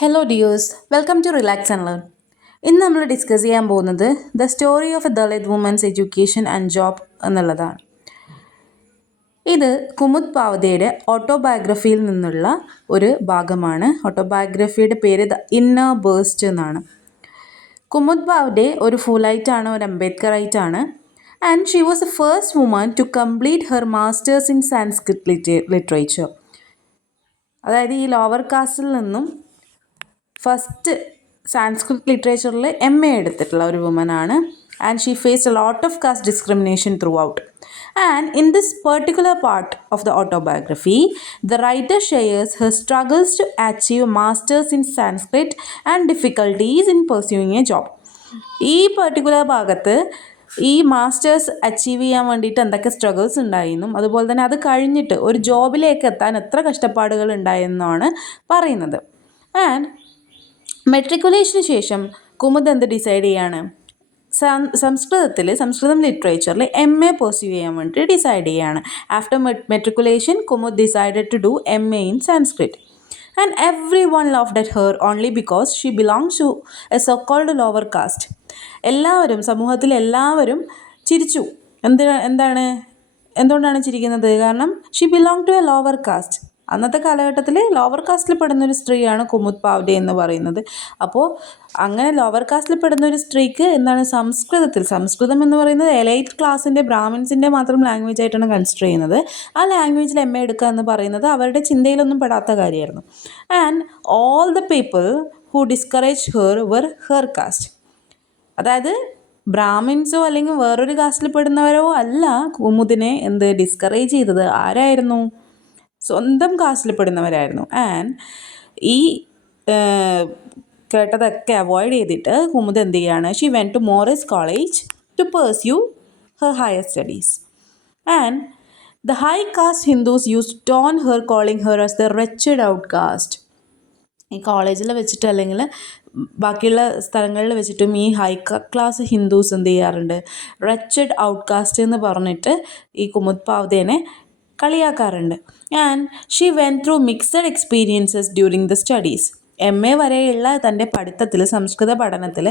Hello dears, welcome to relax and learn. ഇന്ന് നമ്മൾ discuss ചെയ്യാൻ പോകുന്നത് the story of a Dalit women's education and job എന്നുള്ളതാണ്. ഇത് കുമുദ് പാവതയുടെ ഓട്ടോബയോഗ്രഫിയിൽ നിന്നുള്ള ഒരു ഭാഗമാണ്. ഓട്ടോബയോഗ്രഫിയുടെ പേര് ദ ഇന്നർ ബേസ്റ്റ് എന്നാണ്. കുമുദ് പാവതെ ഒരു ഫുലൈറ്റാണ്, ഒരു അംബേദ്കറൈറ്റാണ്. And she was the first woman to complete her masters in Sanskrit literature. അതായത് ഈ ലോവർ കാസ്റ്റിൽ നിന്നും ഫസ്റ്റ് സാൻസ്ക്രിറ്റ് ലിറ്ററേച്ചറിൽ MA എടുത്തിട്ടുള്ള ഒരു വുമനാണ്. And she faced a lot of caste discrimination throughout. And in this particular part of the autobiography, the writer shares her struggles to achieve masters in Sanskrit and difficulties in pursuing a job. ഈ particular ഭാഗത്ത് ഈ masters achieve ചെയ്യാൻ വേണ്ടിയിട്ട് എന്തൊക്കെ struggles ഉണ്ടായെന്നും അതുപോലെ തന്നെ അത് കഴിഞ്ഞിട്ട് ഒരു ജോബിലേക്ക് എത്താൻ എത്ര കഷ്ടപ്പാടുകൾ ഉണ്ടായെന്നാണ് പറയുന്നത്. ആൻഡ് മെട്രിക്കുലേഷന് ശേഷം കുമുദ് എന്ത് ഡിസൈഡ് ചെയ്യാണ്? സംസ്കൃതം ലിറ്ററേച്ചറിൽ MA പെർസ്യൂ ചെയ്യാൻ വേണ്ടി ഡിസൈഡ് ചെയ്യാണ്. After matriculation Kumud decided to do MA in Sanskrit. And everyone loved at her only because she belongs to a so called lower caste. സമൂഹത്തിൽ എല്ലാവരും ചിരിച്ചു. എന്തുകൊണ്ടാണ് ചിരിക്കുന്നത്? കാരണം she belong to a lower caste. അന്നത്തെ കാലഘട്ടത്തിൽ ലോവർ കാസ്റ്റിൽ പെടുന്ന ഒരു സ്ത്രീയാണ് കുമുദ് പാവതെ എന്ന് പറയുന്നത്. അപ്പോൾ അങ്ങനെ ലോവർ കാസ്റ്റിൽ പെടുന്ന ഒരു സ്ത്രീക്ക് സംസ്കൃതം എന്ന് പറയുന്നത് എലൈറ്റ് ക്ലാസ്സിൻ്റെ ബ്രാഹ്മിൻസിൻ്റെ മാത്രം ലാംഗ്വേജ് ആയിട്ടാണ് കൺസിഡർ ചെയ്യുന്നത്. ആ ലാംഗ്വേജിൽ MA എടുക്കുക എന്ന് പറയുന്നത് അവരുടെ ചിന്തയിലൊന്നും പെടാത്ത കാര്യമായിരുന്നു. And all the people who discourage her were her caste. അതായത് ബ്രാഹ്മിൻസോ അല്ലെങ്കിൽ വേറൊരു കാസ്റ്റിൽ പെടുന്നവരോ അല്ല കുമുദിനെ ഡിസ്കറേജ് ചെയ്തത്. ആരായിരുന്നു? സ്വന്തം കാസ്റ്റിൽ പെടുന്നവരായിരുന്നു. ആൻഡ് ഈ കേട്ടതൊക്കെ അവോയ്ഡ് ചെയ്തിട്ട് കുമുദ് എന്ത് ചെയ്യാണ്? She went to Morris college to pursue her higher studies. And the high caste Hindus use to taunt her, calling her as the wretched outcaste. ഈ കോളേജിൽ വെച്ചിട്ട് അല്ലെങ്കിൽ ബാക്കിയുള്ള സ്ഥലങ്ങളിൽ വെച്ചിട്ടും ഈ ഹൈ ക്ലാസ് ഹിന്ദുസ് എന്ത് ചെയ്യാറുണ്ട്? റിച്ചഡ് ഔട്ട് കാസ്റ്റ് എന്ന് പറഞ്ഞിട്ട് ഈ കുമുദ് പാവതേനെ കളിയാക്കാറുണ്ട്. And she went through mixed experiences during the studies. MA വരെയുള്ള തൻ്റെ പഠിത്തത്തിൽ, സംസ്കൃത പഠനത്തിൽ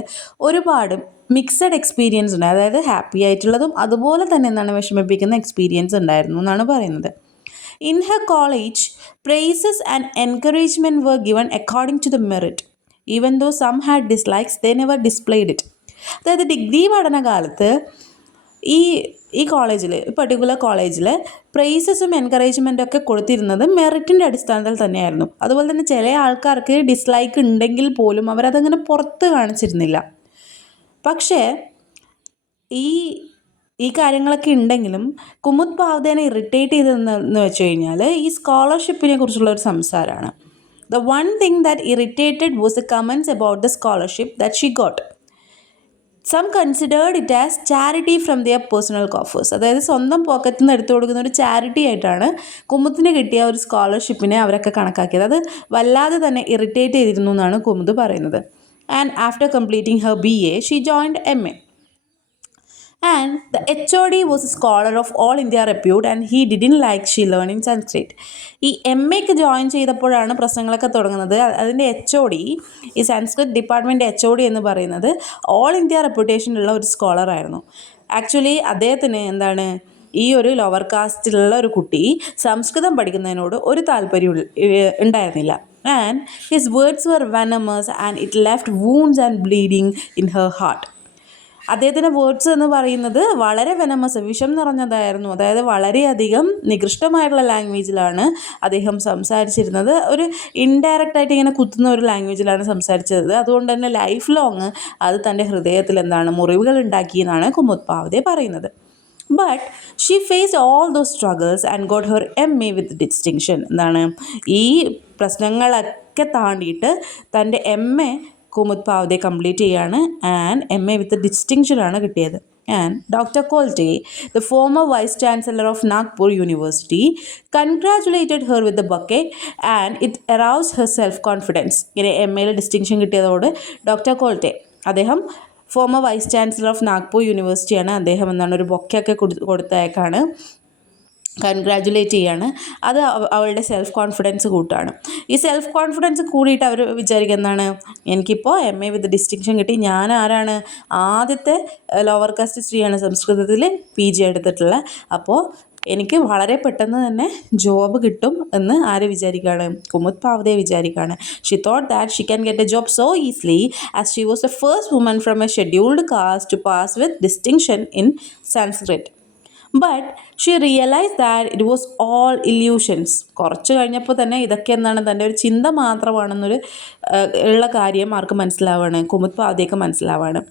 ഒരുപാട് മിക്സഡ് എക്സ്പീരിയൻസ് ഉണ്ട്. അതായത് ഹാപ്പി ആയിട്ടുള്ളതും അതുപോലെ തന്നെ വിഷമിപ്പിക്കുന്ന എക്സ്പീരിയൻസ് ഉണ്ടായിരുന്നു എന്നാണ് പറയുന്നത്. In her college, prizes and encouragement were given according to the merit. Even though some had dislikes, they never displayed it. അതായത് ഡിഗ്രി പഠനകാലത്ത് ഈ പർട്ടിക്കുലർ കോളേജിൽ പ്രൈസസും എൻകറേജ്മെൻറ്റും ഒക്കെ കൊടുത്തിരുന്നത് മെറിറ്റിൻ്റെ അടിസ്ഥാനത്തിൽ തന്നെയായിരുന്നു. അതുപോലെ തന്നെ ചില ആൾക്കാർക്ക് ഡിസ്ലൈക്ക് ഉണ്ടെങ്കിൽ പോലും അവരതങ്ങനെ പുറത്ത് കാണിച്ചിരുന്നില്ല. പക്ഷേ ഈ കാര്യങ്ങളൊക്കെ ഉണ്ടെങ്കിലും കുമുദ് പാവതേനെ ഇറിറ്റേറ്റ് ചെയ്തതെന്ന് വെച്ച് കഴിഞ്ഞാൽ ഈ സ്കോളർഷിപ്പിനെ കുറിച്ചുള്ള ഒരു സംസാരമാണ്. The one thing that irritated was the comments about the scholarship that she got. Some considered it as charity from their personal coffers. അതായത് സ്വന്തം പോക്കറ്റിൽ നിന്ന് എടുത്തു കൊടുക്കുന്ന ഒരു ചാരിറ്റി ആയിട്ടാണ് കുമുദിന് കിട്ടിയ ഒരു സ്കോളർഷിപ്പിനെ അവരൊക്കെ കണക്കാക്കിയത്. അത് വല്ലാതെ തന്നെ ഇറിറ്റേറ്റ് ചെയ്തിരുന്നു എന്നാണ് കുമുദ് പറയുന്നത്. And after completing her BA, she joined MA. And the HOD was a scholar of all India repute and he didn't like she learned in Sanskrit. ഈ MAക്ക് ജോയിൻ ചെയ്തപ്പോഴാണ് പ്രശ്നങ്ങളൊക്കെ തുടങ്ങുന്നത്. അതിൻ്റെ HOD, ഈ സംസ്കൃത് ഡിപ്പാർട്ട്മെൻറ്റ് HOD എന്ന് പറയുന്നത് ഓൾ ഇന്ത്യ റെപ്യൂട്ടേഷനുള്ള ഒരു സ്കോളറായിരുന്നു. Actually അദ്ദേഹത്തിന് ഈ ഒരു ലോവർ കാസ്റ്റിലുള്ള ഒരു കുട്ടി സംസ്കൃതം പഠിക്കുന്നതിനോട് ഒരു താല്പര്യം ഉണ്ടായിരുന്നില്ല. And his words were venomous and it left wounds and bleeding in her heart. അദ്ദേഹത്തിൻ്റെ വേർഡ്സ് എന്ന് പറയുന്നത് വളരെ വിഷം നിറഞ്ഞതായിരുന്നു. അതായത് വളരെയധികം നികൃഷ്ടമായിട്ടുള്ള ലാംഗ്വേജിലാണ് അദ്ദേഹം സംസാരിച്ചിരുന്നത്. ഒരു ഇൻഡയറക്റ്റായിട്ട് ഇങ്ങനെ കുത്തുന്ന ഒരു ലാംഗ്വേജിലാണ് സംസാരിച്ചത്. അതുകൊണ്ട് തന്നെ ലൈഫ് ലോങ് അത് തൻ്റെ ഹൃദയത്തിൽ മുറിവുകൾ ഉണ്ടാക്കിയെന്നാണ് കുമുദ് പാവതെ പറയുന്നത്. But she faced all those struggles and got her MA with distinction. ഈ പ്രശ്നങ്ങളൊക്കെ താണ്ടിയിട്ട് തൻ്റെ MA കുമുദ് പാവതെ കംപ്ലീറ്റ് ചെയ്യാണ്. ആൻഡ് MA വിത്ത് ഡിസ്റ്റിങ്ഷനാണ് കിട്ടിയത്. And doctor Kolte, the former vice chancellor of Nagpur university, congratulated her with the bouquet and it arouse her self confidence. ഇങ്ങനെ MAയിൽ distinction കിട്ടിയതോട് ഡോക്ടർ കോൾട്ടെ, അദ്ദേഹം former vice chancellor of Nagpur യൂണിവേഴ്സിറ്റിയാണ്. അദ്ദേഹം ഒരു ബൊക്കെയൊക്കെ കൊടുത്തയക്കാണ്. കൺഗ്രാജുലേറ്റ് ചെയ്യാണ്. അത് അവളുടെ സെൽഫ് കോൺഫിഡൻസ് കൂട്ടുകയാണ്. ഈ സെൽഫ് കോൺഫിഡൻസ് കൂടിയിട്ട് അവർ വിചാരിക്കുന്നതാണ്, എനിക്കിപ്പോൾ MA വിത്ത് ഡിസ്റ്റിങ്ഷൻ കിട്ടി, ഞാൻ ആരാണ്, ആദ്യത്തെ ലോവർ കാസ്റ്റ് സ്ത്രീയാണ് സംസ്കൃതത്തിൽ PG എടുത്തിട്ടുള്ളത്, അപ്പോൾ എനിക്ക് വളരെ പെട്ടെന്ന് തന്നെ ജോബ് കിട്ടും എന്ന് ആര് വിചാരിക്കുകയാണ്, കുമുദ് പാവ്തെ വിചാരിക്കുകയാണ്. She thought that she can get a job so easily as she was the first woman from a scheduled caste to pass with distinction in Sanskrit. But she realise that it was all illusions. കുറച്ച് കഴിഞ്ഞപ്പോൾ തന്നെ ഇതൊക്കെ എന്താണ്, തൻ്റെ ഒരു ചിന്ത മാത്രമാണെന്നൊരു ഉള്ള കാര്യം ആർക്ക് മനസ്സിലാവാണ്, കുമുദ് പാവ്തെക്ക് മനസ്സിലാവാണ്.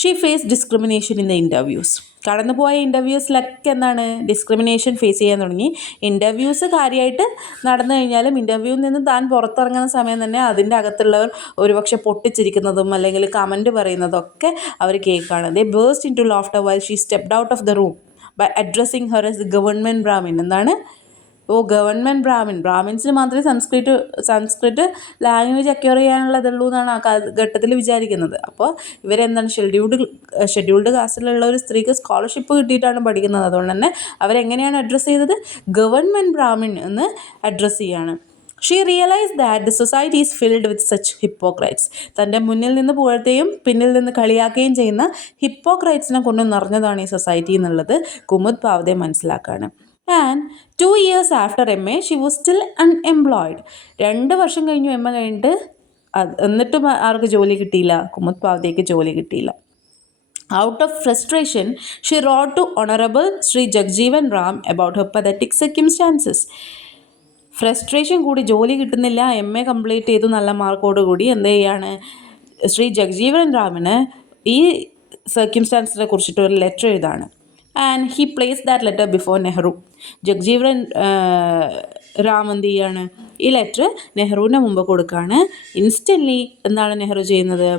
She face discrimination in the interviews. കടന്നുപോയ ഇൻ്റർവ്യൂസിലൊക്കെ എന്താണ്, ഡിസ്ക്രിമിനേഷൻ ഫേസ് ചെയ്യാൻ തുടങ്ങി. ഇൻ്റർവ്യൂസ് കാര്യമായിട്ട് നടന്നു കഴിഞ്ഞാലും ഇൻ്റർവ്യൂവിൽ നിന്ന് താൻ പുറത്തിറങ്ങുന്ന സമയം തന്നെ അതിൻ്റെ അകത്തുള്ളവർ ഒരുപക്ഷെ പൊട്ടിച്ചിരിക്കുന്നതും അല്ലെങ്കിൽ കമൻറ്റ് പറയുന്നതും ഒക്കെ അവർ കേൾക്കുകയാണ്. They burst into laughter while she stepped out of the room by addressing her as government Brahmin. എന്താണ്, ഗവൺമെൻറ് ബ്രാഹ്മിൻസിന് മാത്രമേ സംസ്കൃത് ലാംഗ്വേജ് അക്വയർ ചെയ്യാനുള്ളതുള്ളൂ എന്നാണ് ആ ഘട്ടത്തിൽ വിചാരിക്കുന്നത്. അപ്പോൾ ഇവരെന്താണ്, ഷെഡ്യൂൾഡ് കാസ്റ്റിലുള്ള ഒരു സ്ത്രീക്ക് സ്കോളർഷിപ്പ് കിട്ടിയിട്ടാണ് പഠിക്കുന്നത്. അതുകൊണ്ട് തന്നെ അവരെങ്ങനെയാണ് അഡ്രസ്സ് ചെയ്തത്, ഗവൺമെൻറ് ബ്രാഹ്മിൻ എന്ന് അഡ്രസ്സ് ചെയ്യാണ്. She realise that the society is filled with such hypocrites. തൻ്റെ മുന്നിൽ നിന്ന് പുകഴ്ത്തുകയും പിന്നിൽ നിന്ന് കളിയാക്കുകയും ചെയ്യുന്ന ഹിപ്പോക്രൈറ്റ്സിനെ കൊണ്ട് നിറഞ്ഞതാണ് ഈ സൊസൈറ്റി എന്നുള്ളത് കുമുദ് പാവ്തെ മനസ്സിലാക്കുകയാണ്. And 2 years after MA she was still unemployed. 2 വർഷം കഴിഞ്ഞു MA കഴിഞ്ഞിട്ട്, എന്നിട്ടും ആർക്ക് ജോലി കിട്ടിയില്ല, കുമുദ് പാവ്തെക്ക് ജോലി കിട്ടിയില്ല. Out of frustration, she wrote to Honorable Sri Jagjeevan Ram about her pathetic circumstances. Frustration കൂടി, ജോലി കിട്ടുന്നില്ല, MA കംപ്ലീറ്റ് ചെയ്തു നല്ല മാർക്കോട് കൂടി, എന്ത് ചെയ്യാണ്, ശ്രീ ജഗ്ജീവൻ റാമിന് ഈ സർക്യൂംസ്റ്റാൻസിനെ കുറിച്ചിട്ട് ഒരു ലെറ്റർ എഴുതാണ്. And he place that letter before Nehru. Jagjivan Ram എന്ത് ചെയ്യാണ്, ഈ ലെറ്റർ നെഹ്റുവിൻ്റെ മുമ്പ് കൊടുക്കുകയാണ്. ഇൻസ്റ്റൻ്റ്ലി എന്താണ് നെഹ്റു ചെയ്യുന്നത്,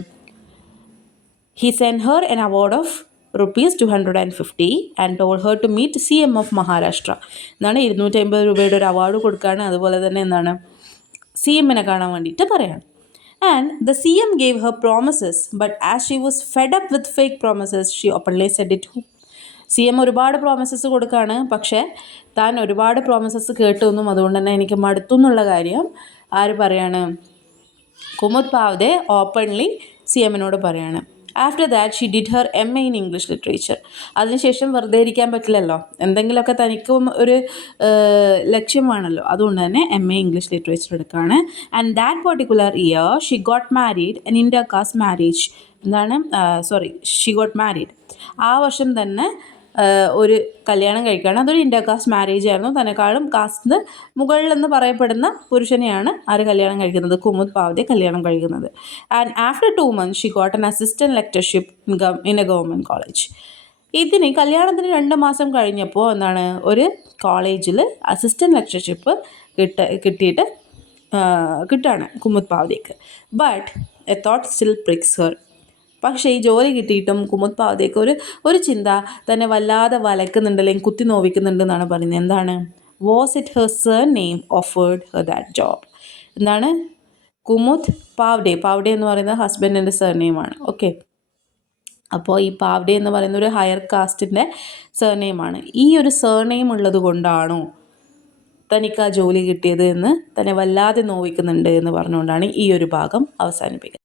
he sent her an award of ₹250 and told her to meet CM of Maharashtra. എന്നാണ് 250 രൂപയുടെ ഒരു അവാർഡ് കൊടുക്കുകയാണ്. അതുപോലെ തന്നെ എന്താണ്, CMനെ കാണാൻ വേണ്ടിയിട്ട് പറയാണ്. And the CM gave her promises, but as she was fed up with fake promises, she openly said it. CM ഒരുപാട് പ്രോമിസസ് കൊടുക്കുകയാണ്, പക്ഷേ താൻ ഒരുപാട് പ്രോമിസസ് കേട്ടൊന്നും, അതുകൊണ്ട് തന്നെ എനിക്ക് മടുത്തു എന്നുള്ള കാര്യം ആര് പറയാണ്, കുമുദ് പാവ്തെ ഓപ്പൺലി CMനോട് പറയാണ്. After that she did Har MA in English literature. അതിനുശേഷം വെറുതെ ഇരിക്കാൻ പറ്റില്ലല്ലോ, എന്തെങ്കിലുമൊക്കെ തനിക്കും ഒരു ലക്ഷ്യമാണല്ലോ, അതുകൊണ്ട് തന്നെ MA ഇംഗ്ലീഷ് ലിറ്ററേച്ചർ എടുക്കുകയാണ്. And that particular year she got married N inter caste marriage. She got married. ആ വർഷം തന്നെ ഒരു കല്യാണം കഴിക്കുകയാണ്. അതൊരു ഇൻ്റർ കാസ്റ്റ് മാരേജ് ആയിരുന്നു. തന്നെക്കാളും കാസ്റ്റിന് മുകളിലെന്ന് പറയപ്പെടുന്ന പുരുഷനെയാണ് ആര് കല്യാണം കഴിക്കുന്നത്, കുമുദ് പാവ്തെ കല്യാണം കഴിക്കുന്നത്. And after 2 months she got an assistant lectureship in a government college. ഇതിന് കല്യാണത്തിന് 2 മാസം കഴിഞ്ഞപ്പോൾ എന്താണ്, ഒരു കോളേജിൽ അസിസ്റ്റൻറ്റ് ലെക്ചർഷിപ്പ് കിട്ടുകയാണ് കുമുദ് പാവ്തെക്ക്. But a thought still pricks her. പക്ഷേ ഈ ജോലി കിട്ടിയിട്ടും കുമുദ് പാവ്തെക്ക് ഒരു ചിന്ത തന്നെ വല്ലാതെ വലക്കുന്നുണ്ട്, അല്ലെങ്കിൽ കുത്തി നോവിക്കുന്നുണ്ട് എന്നാണ് പറയുന്നത്. എന്താണ്, was it her sir name offered her that job. എന്താണ്, കുമുദ് പാവ്തെ എന്ന് പറയുന്നത് ഹസ്ബൻഡിൻ്റെ സർനെയിമാണ്. ഓക്കെ, അപ്പോൾ ഈ പാവ്ടെ എന്ന് പറയുന്ന ഒരു ഹയർ കാസ്റ്റിൻ്റെ സർനെയിമാണ്. ഈ ഒരു സർനെയിം ഉള്ളത് കൊണ്ടാണോ തനിക്ക് ആ ജോലി കിട്ടിയത് എന്ന് തന്നെ വല്ലാതെ നോവിക്കുന്നുണ്ട് എന്ന് പറഞ്ഞുകൊണ്ടാണ് ഈ ഒരു ഭാഗം അവസാനിപ്പിക്കുന്നത്.